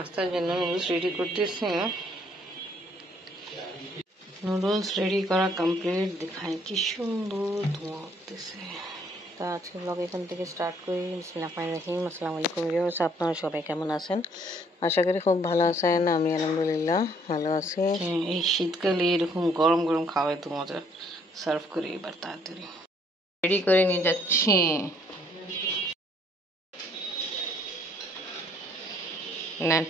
নাস্তার জন্য noodles ready করতেছি। নুডলস রেডি করা কমপ্লিট। দেখাই কি সুন্দর ধোঁয়া উঠতেছে। তা আজকে ব্লগ এখান থেকে স্টার্ট করি। বিসমিল্লাহির রহিম। আসসালামু আলাইকুম ভিউয়ার্স, আপনারা সবাই কেমন আছেন? আশা করি খুব ভালো আছেন। আমি আলহামদুলিল্লাহ ভালো আছি। এই শীতকালে এরকম গরম গরম খাওয়াই তো মজা। সার্ভ করি এবার তাড়াতাড়ি রেডি করে নিয়ে যাচ্ছি। নেন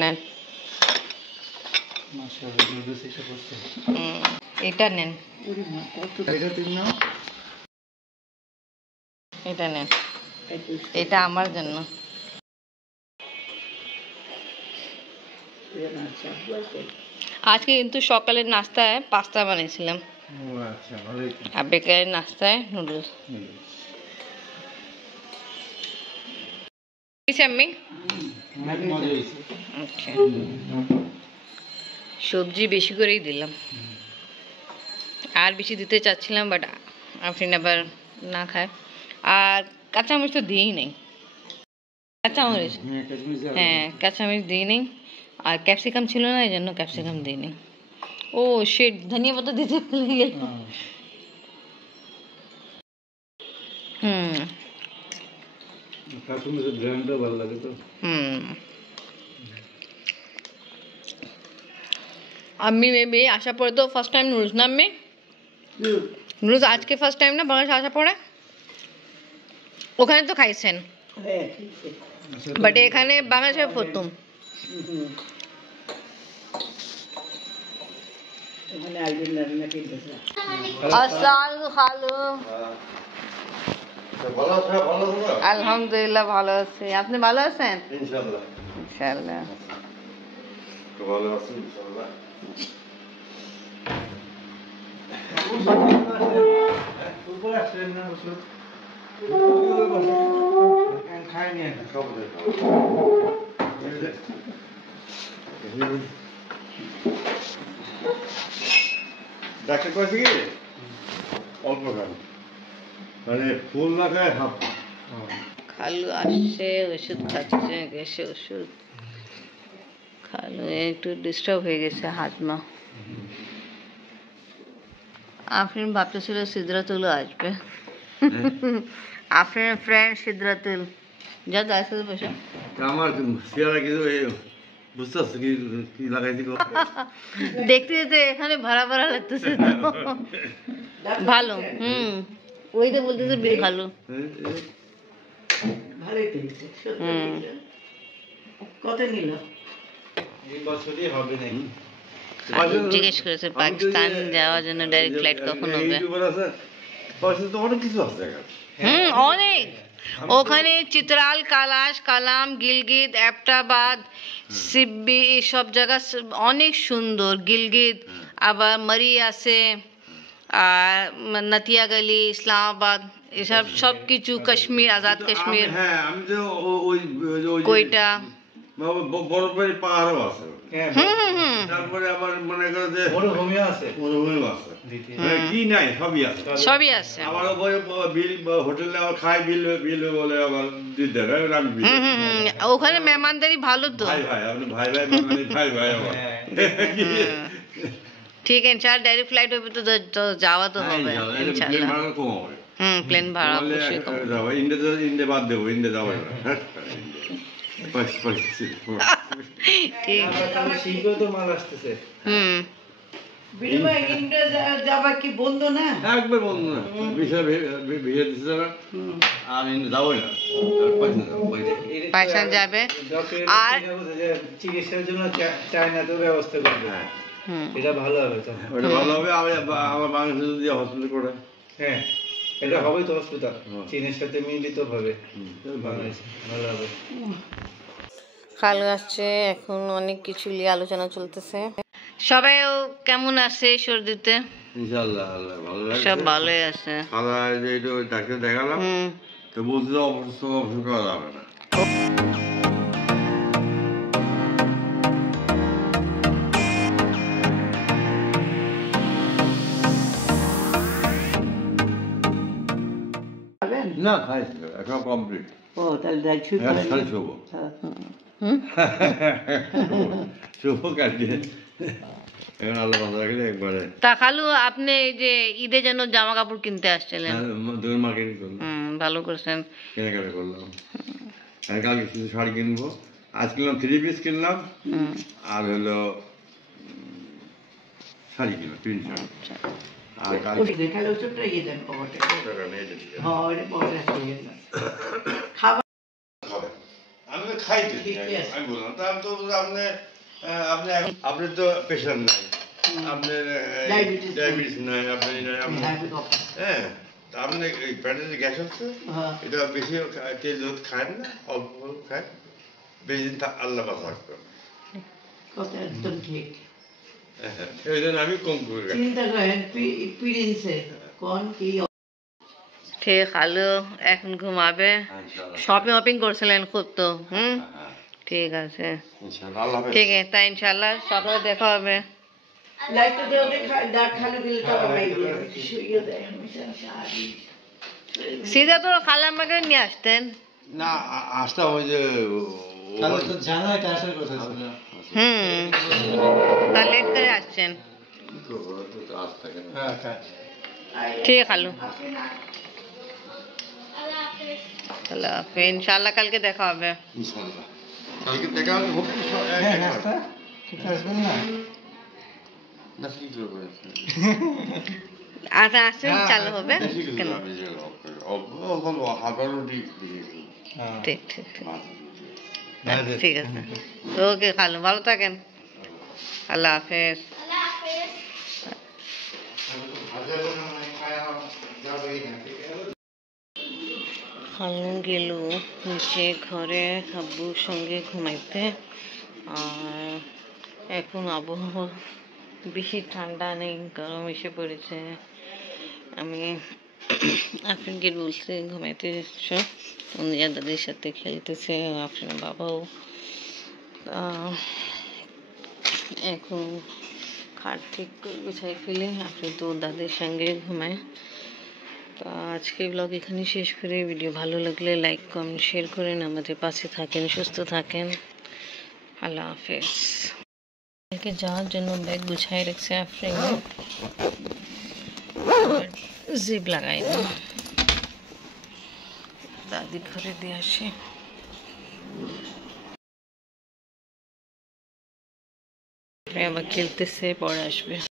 নেন, এটা নেন, এটা নেন, এটা আমার জন্য। আজকে কিন্তু সকালের নাস্তায় পাস্তা বানিয়েছিলাম, আর বেকারের নাস্তায় নুডলস। আমি আচ্ছা, সবজি বেশি করেই দিলাম, আর বেশি দিতে চাচ্ছিলাম, বাট আপনি আবার না খায়। আর কাঁচামরিচ তো দিই নেই, কাঁচামরিচ, হ্যাঁ কাঁচামরিচ দিই নেই। আর ক্যাপসিকাম ছিল না, এই জন্য ক্যাপসিকাম দিই নেই। ও শিট, ধনিয়া পাতা দিতে ভুলে গেলাম। আমি মেবি আসা পরে তো ফার্স্ট টাইম নুডলস না, আমি নুডলস আজকে ফার্স্ট টাইম না বাংলাদেশ আসা পরে। ওখানে তো খাইছেন, বাট এখানে বাংলাদেশে প্রথম। আলহামদুলিল্লাহ ভালো আছি, আপনি ভালো আছেন? ইনশাআল্লাহ ইনশাআল্লাহ ভালো আছি ইনশাআল্লাহ। উপরে আসেন না, খাইনি সব ডাক্তার কয়েছে কি অল্প খান, মানে ফুল না খায় হাফ। খালু আসছে, ওষুধ খাচ্ছে, গেছে ওষুধ। খালু একটু ডিস্টার্ব হয়ে গেছে হাজমা। আফরিন ভাবতেছিল সিদ্রাতুলও আসবে। আফরিনের ফ্রেন্ড সিদ্রাতুল যা আসতে বসে আমার সিয়ারা কিছু বুঝতে পারছো কি লাগাইছি দেখতে যেতে এখানে ভাড়া ভাড়া লাগতেছে ভালো। ওইটা বলতেছে বেশ ভালো। কত নিল এই বছরই হবে নাকি জিজ্ঞেস করেছে। পাকিস্তান যাওয়ার জন্য ডাইরেক্ট ফ্লাইট কখন হবে? অনেক, ওখানে চিত্রাল, কালাশ, কালাম, গিলগিত, এবটাবাদ, সিব্বি, সব জায়গা অনেক সুন্দর। গিলগিত, আবার মারি আছে, আর নাতিয়াগলি, ইসলামাবাদ, এসব সব কিছু। কাশ্মীর, আজাদ কাশ্মীর, কোয়েটা, বরফের পাহাড়ও আছে। তারপরে আবার মনে করো যে মরুভূমি আছে, কি নাই সবই আছে, সবই আছে। আবার বিল হোটেলে আবার খাই বিল বিল বলে আবার দিতে ওখানে মেহমানদারি ভালো তো। ভাই ভাই আপনি ভাই ভাই ভাই ভাই আবার ঠিক আছে। ইনশাআল্লাহ ডাইরেক্ট ফ্লাইট হবে তো যাওয়া তো হবে ইনশাআল্লাহ। প্লেন ভাড়া অবশ্যই কম হবে। ইন্ডিয়া বাদ দেবো, ইন্ডিয়া যাবো না। চিকিৎসার জন্য চায়নাতেও ব্যবস্থা করবে, এটা ভালো হবে। ভালো হবে আমার বাংলাদেশে যদি হসপিটাল করে, হ্যাঁ এটা হবে তো হসপিটাল চীনের সাথে মিলিত ভাবে ভালো হবে। খালু আসছে, এখন অনেক কিছু নিয়ে আলোচনা চলতেছে। সবাই কেমন আছে সর্দিতে? ইনশাআল্লাহ ভালো আছে, সব ভালোই আছে। খালা যে একটু ডাক্তার দেখালাম তো বলতে অপারেশন করা যাবে না। না খাইছি এখন কমপ্লিট। ও তাহলে যাই শুভ শুভ শুভ কাটছে এখন আল্লাহ ভালো রাখলে একবারে। তা খালু আপনি এই যে ঈদে যেন জামা কাপড় কিনতে আসছিলেন? দুই মার্কেটিং করলাম। ভালো করছেন, কেনাকাটা করলাম। কালকে কিছু শাড়ি কিনবো, আজ কিনলাম 3 পিস কিনলাম, আর হলো শাড়ি কিনলাম 3 শাড়ি। আর কালকে দেখালো ছোট ইয়ে দেন পকেটে। হ্যাঁ ওটা পকেটে দিয়ে দেন। খাবার আমি তো খাইতে আমি বললাম তা আমি তো আপনি আপনি তো প্রেশার নাই, আপনার ডায়াবেটিস নাই, আপনি হ্যাঁ তা আপনি এই পেটের গ্যাস হচ্ছে, এটা বেশি তেল দুধ খায় না, অল্প খায়, বেশি দিন আল্লাহ বাঁচা রাখতো। কথা একদম ঠিক। এই জন্য আমি কম করে চিন্তা করেন পিরিন্সে কোন কি ঠিক খালু এখন ঘুমাবে। শপিং ওপিং করছিলেন খুব তো? ঠিক আছে, ঠিক আছে, তাই ইনশাল্লাহ সকালে দেখা হবে। লাইটটা দেওয়া দাঁত খালি দিলে তো শুয়ে দেয় সিধা তো খালা আমাকে নিয়ে আসতেন না, আসতাম ওই যে জানাটা আসার কথা ছিল। তা লেট করে আসছেন। ঠিক আছে খালু, তাহলে ইনশাল্লাহ কালকে দেখা হবে। কালকে দেখা হবে। আচ্ছা আসছেন চালু হবে কেন? ঠিক ঠিক ঠিক আছে, ওকে খালু ভালো থাকেন, আল্লাহ হাফেজ। খালু গেল নিচে ঘরে আব্বুর সঙ্গে ঘুমাইতে। আর এখন আবহাওয়া বেশি ঠান্ডা নেই, গরম এসে পড়েছে। আমি আফরিনকে বলছি ঘুমাইতে এসো, উনি দাদির সাথে খেলতেছে, আফরিনের বাবাও। এখন খাট ঠিক করে গুছাই ফেলে আফরিন তো দাদির সঙ্গে ঘুমায়। তো আজকে ব্লগ এখানে শেষ করে, ভিডিও ভালো লাগলে লাইক কমেন্ট শেয়ার করেন, আমাদের পাশে থাকেন, সুস্থ থাকেন, আল্লাহ হাফেজ। কালকে যাওয়ার জন্য ব্যাগ গুছাই রাখছে আফরিন, জিপ লাগাই না, দাদির ঘরে দিয়ে আসে। আবার খেলতেছে, পরে আসবে।